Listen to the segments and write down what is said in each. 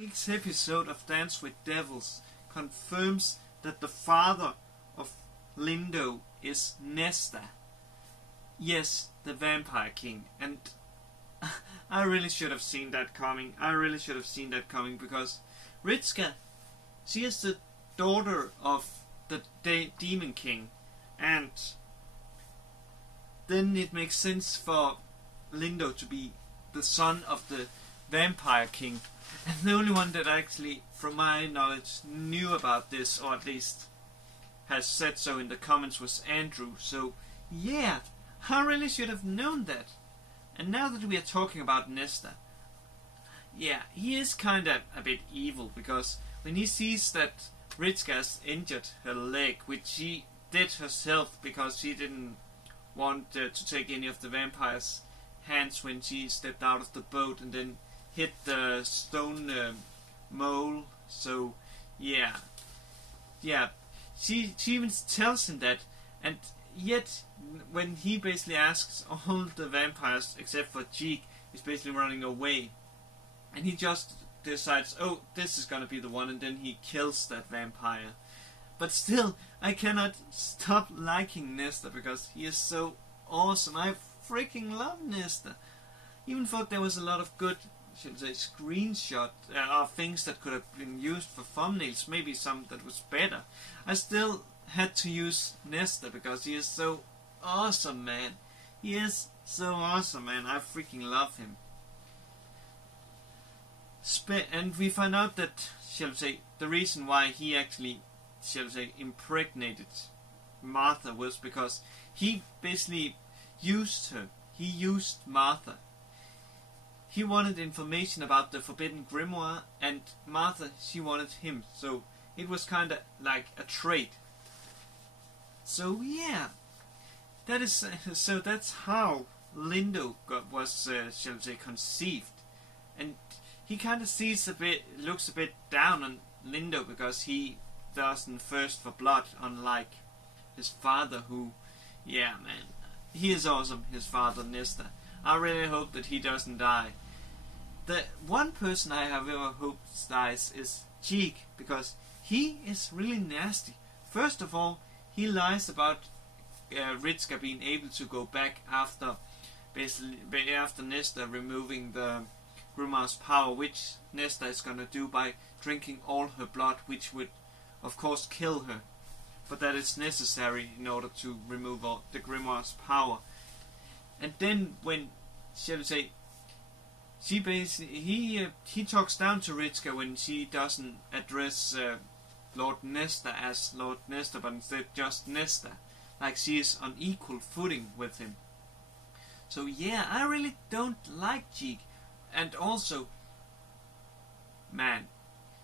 Week's episode of Dance with Devils confirms that the father of Lindo is Nesta. Yes, the Vampire King. And I really should have seen that coming. Because Ritska, she is the daughter of the Demon King. And then it makes sense for Lindo to be the son of the Vampire King. And the only one that actually, from my knowledge, knew about this, or at least has said so in the comments, was Andrew. So, yeah, I really should have known that. And now that we are talking about Nesta, yeah, he is kinda a bit evil, because when he sees that Ritska has injured her leg, which she did herself because she didn't want to take any of the vampire's hands when she stepped out of the boat and then hit the stone mole. So yeah, she even tells him that, and yet when he basically asks, all the vampires except for Cheek is basically running away, and he just decides, oh, this is gonna be the one, and then he kills that vampire. But still, I cannot stop liking Nesta because he is so awesome. I freaking love Nesta. Even thought there was a lot of good, should I say, screenshot things that could have been used for thumbnails. Maybe some that was better. I still had to use Nesta because he is so awesome, man. He is so awesome, man. I freaking love him. And we find out that, shall we say, the reason why he actually, shall we say, impregnated Martha was because he basically used her. He used Martha. He wanted information about the Forbidden Grimoire, and Martha, she wanted him. So it was kind of like a trade. So yeah, that is so. That's how Lindo was, shall we say, conceived. And he kind of looks a bit down on Lindo because he doesn't thirst for blood, unlike his father, who, yeah, man, he is awesome. His father, Nesta. I really hope that he doesn't die. The one person I have ever hoped dies is Cheek, because he is really nasty. First of all, he lies about Ritska being able to go back after Nesta removing the Grimoire's power, which Nesta is gonna do by drinking all her blood, which would of course kill her, but that is necessary in order to remove the Grimoire's power. And then when, shall we say, he talks down to Ritska when she doesn't address Lord Nesta as Lord Nesta, but instead just Nesta, like she is on equal footing with him. So yeah, I really don't like Cheek. And also, man,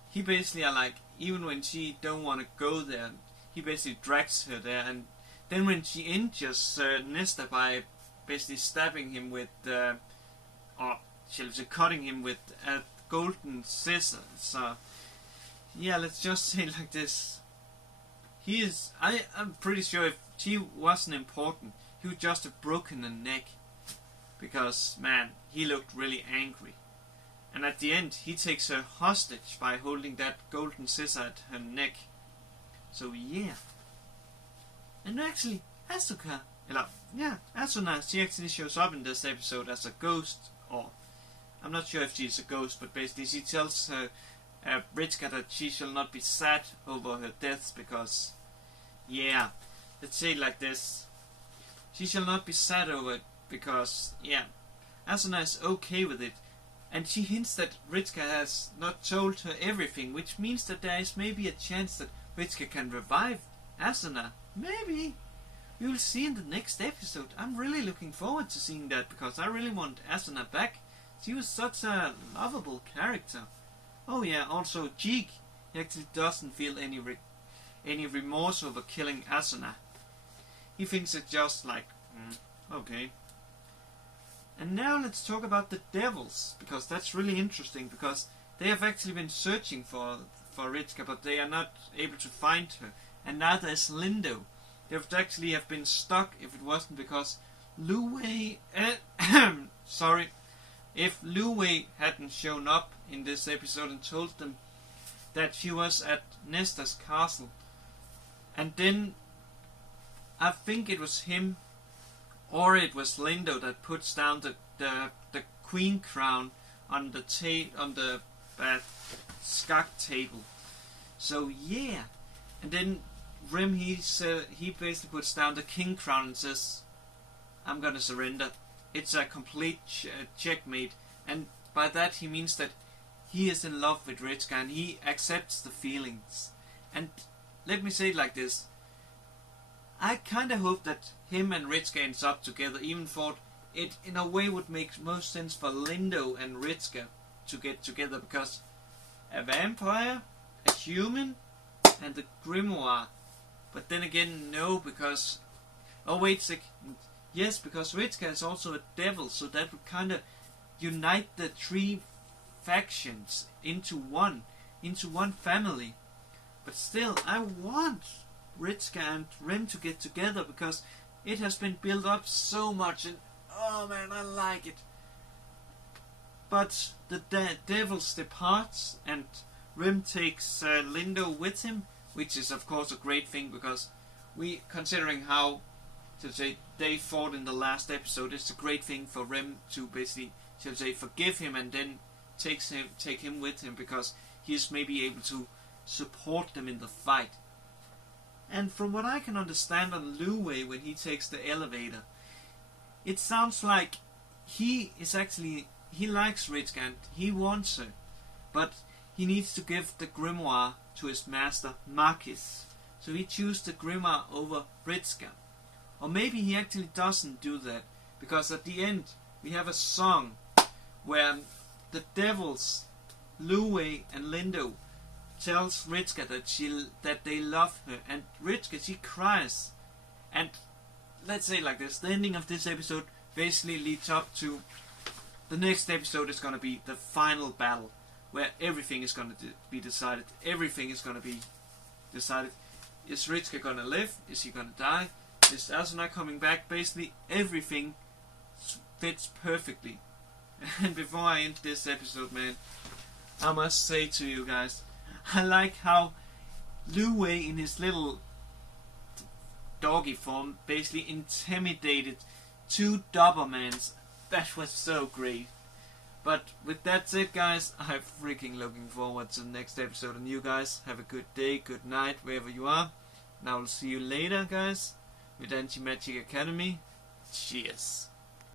he basically are like, even when she don't want to go there, he basically drags her there. And then when she injures Nesta by basically stabbing him with, or shall we say, cutting him with a golden scissor. So yeah, let's just say like this. He is, I'm pretty sure if she wasn't important, he would just have broken her neck. Because, man, he looked really angry. And at the end, he takes her hostage by holding that golden scissor at her neck. So, yeah. And actually, Asuna, she actually shows up in this episode as a ghost. Or, I'm not sure if she's a ghost, but basically she tells her, Ritska, that she shall not be sad over her death because, yeah, let's say it like this. She shall not be sad over it. Because, yeah, Asuna is okay with it, and she hints that Ritska has not told her everything, which means that there is maybe a chance that Ritska can revive Asuna. Maybe. We will see in the next episode. I'm really looking forward to seeing that, because I really want Asuna back. She was such a lovable character. Oh yeah, also Cheek, he actually doesn't feel any remorse over killing Asuna. He thinks it's just like, okay. And now let's talk about the devils, because that's really interesting, because they have actually been searching for Ritska, but they are not able to find her, and neither is Lindo. They would actually have been stuck if it wasn't because Luwei, if Lu Wei hadn't shown up in this episode and told them that she was at Nesta's castle, and then I think it was him or it was Lindo that puts down the queen crown on the skak table. So yeah, and then Rim he basically puts down the king crown and says, "I'm gonna surrender." It's a complete checkmate, and by that he means that he is in love with Ritzka and he accepts the feelings. And let me say it like this: I kind of hope that him and Ritzka ends up together, even thought it in a way would make most sense for Lindo and Ritzka to get together, because a vampire, a human, and the grimoire. But then again, no, because... Oh wait a sec. Yes, because Ritzka is also a devil, so that would kind of unite the three factions into one family. But still, I want Ritzka and Rim to get together, because it has been built up so much, and oh man, I like it. But the devils departs, and Rim takes Lindo with him, which is of course a great thing, because considering how to say they fought in the last episode, it's a great thing for Rim to basically forgive him and then take him with him, because he's maybe able to support them in the fight. And from what I can understand on Lu Wei, when he takes the elevator, it sounds like he likes Ritzka and he wants her, but he needs to give the grimoire to his master Marquis, so he chooses the grimoire over Ritzka. Or maybe he actually doesn't do that, because at the end we have a song where the devils, Lu Wei and Lindo, tells Ritzka that they love her, and Ritzka, she cries. And let's say it like this: the ending of this episode basically leads up to the next episode. Is going to be the final battle, where everything is going to be decided. Everything is going to be decided. Is Ritzka going to live? Is he going to die? Is Asuna coming back? Basically everything fits perfectly. And before I end this episode, man, I must say to you guys, I like how Lu Wei in his little doggy form basically intimidated two Dobermans. That was so great. But with that said, guys, I'm freaking looking forward to the next episode, and you guys have a good day, good night, wherever you are. And I will see you later, guys, with Anti-Magic Academy. Cheers.